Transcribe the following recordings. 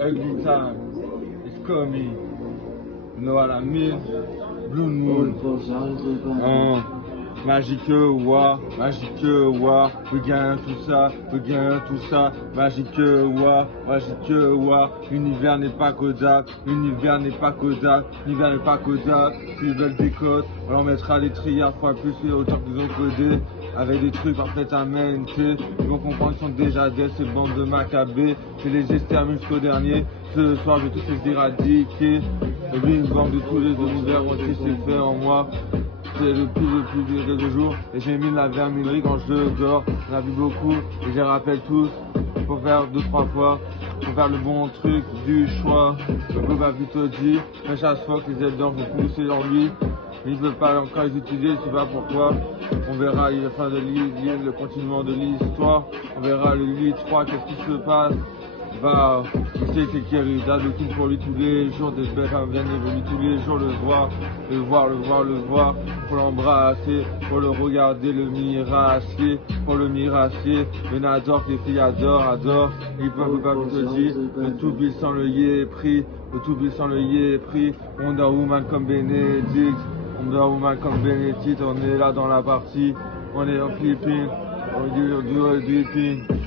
Every time it's coming. You know what I mean? Blue Moon. Magique wa, regain tout ça, magique wa, l'univers n'est pas Kodak, l'univers n'est pas Kodak, l'univers n'est pas Kodak, s'ils veulent des codes, on leur mettra des triards fois plus les hauteurs qu'ils ont codé, avec des trucs parfaitement, ils vont comprendre qu'ils sont déjà des, ces bandes de macabées, c'est les extermine jusqu'au dernier, ce soir je vais tous les éradiquer, et lui une bande de tous les univers entiers c'est fait en moi. C'est le plus vieux de jours et j'ai mis de la verminerie quand je dors, on a vu beaucoup et je les rappelle tous, faut faire 2-3 fois, faut faire le bon truc du choix, le groupe a plutôt dit, mais chaque fois que les elders vont pousser leur lui, il ne veut pas encore les utiliser, je sais pas pourquoi, on verra la fin de l'île, le continuement de l'histoire, on verra le lit 3, qu'est-ce qui se passe. Bah, il sait c'est qu'il y a de tout pour lui tous les jours, des belles femmes viennent évoluer tous les jours, le voir, faut l'embrasser, faut le regarder, le miracier, le n'adore que les filles adorent, il peut pas plus te dire, le tout bill sans le yé pris, Wonder Woman comme Bénédicte, on est là dans la partie, on est en Philippines.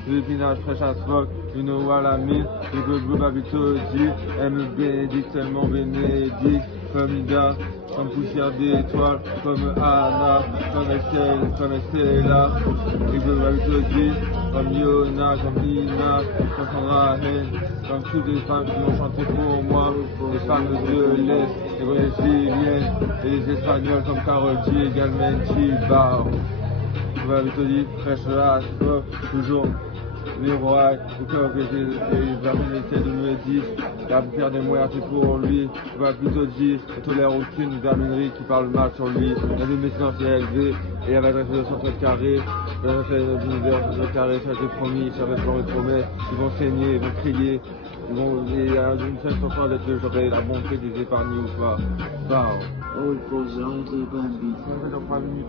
Du épinage fraîche as fuck, you know what I mean. Le groupe habitué dit, aime Bénédicte, tellement Bénédicte, comme Ida, comme poussière d'étoiles, comme Anna, comme Estella. Le groupe habitué dit, comme Yona, comme Nina, comme Sandra Haine, comme toutes les femmes qui ont chanté pour moi, les femmes de l'Est, les brésiliennes, et les espagnols comme Karol G, également Chibar. Je vais te dire, fraîche là, toujours les rois, au cœur que les personnes essaient de me dire, il va faire des moyens c'est pour lui, je vais plutôt dire, ne tolère aucune verminerie qui parle mal sur lui, la médecine c'est élevé, et avec la de 100 mètres carrés, l'univers de 100 mètres carrés, ça a été promis, ça va être promis, promet, ils vont saigner, ils vont crier, il y a une seule façon d'être j'aurai la bonté des épargnés ou pas. Bah. Oh, il faut que j'arrête les bambis.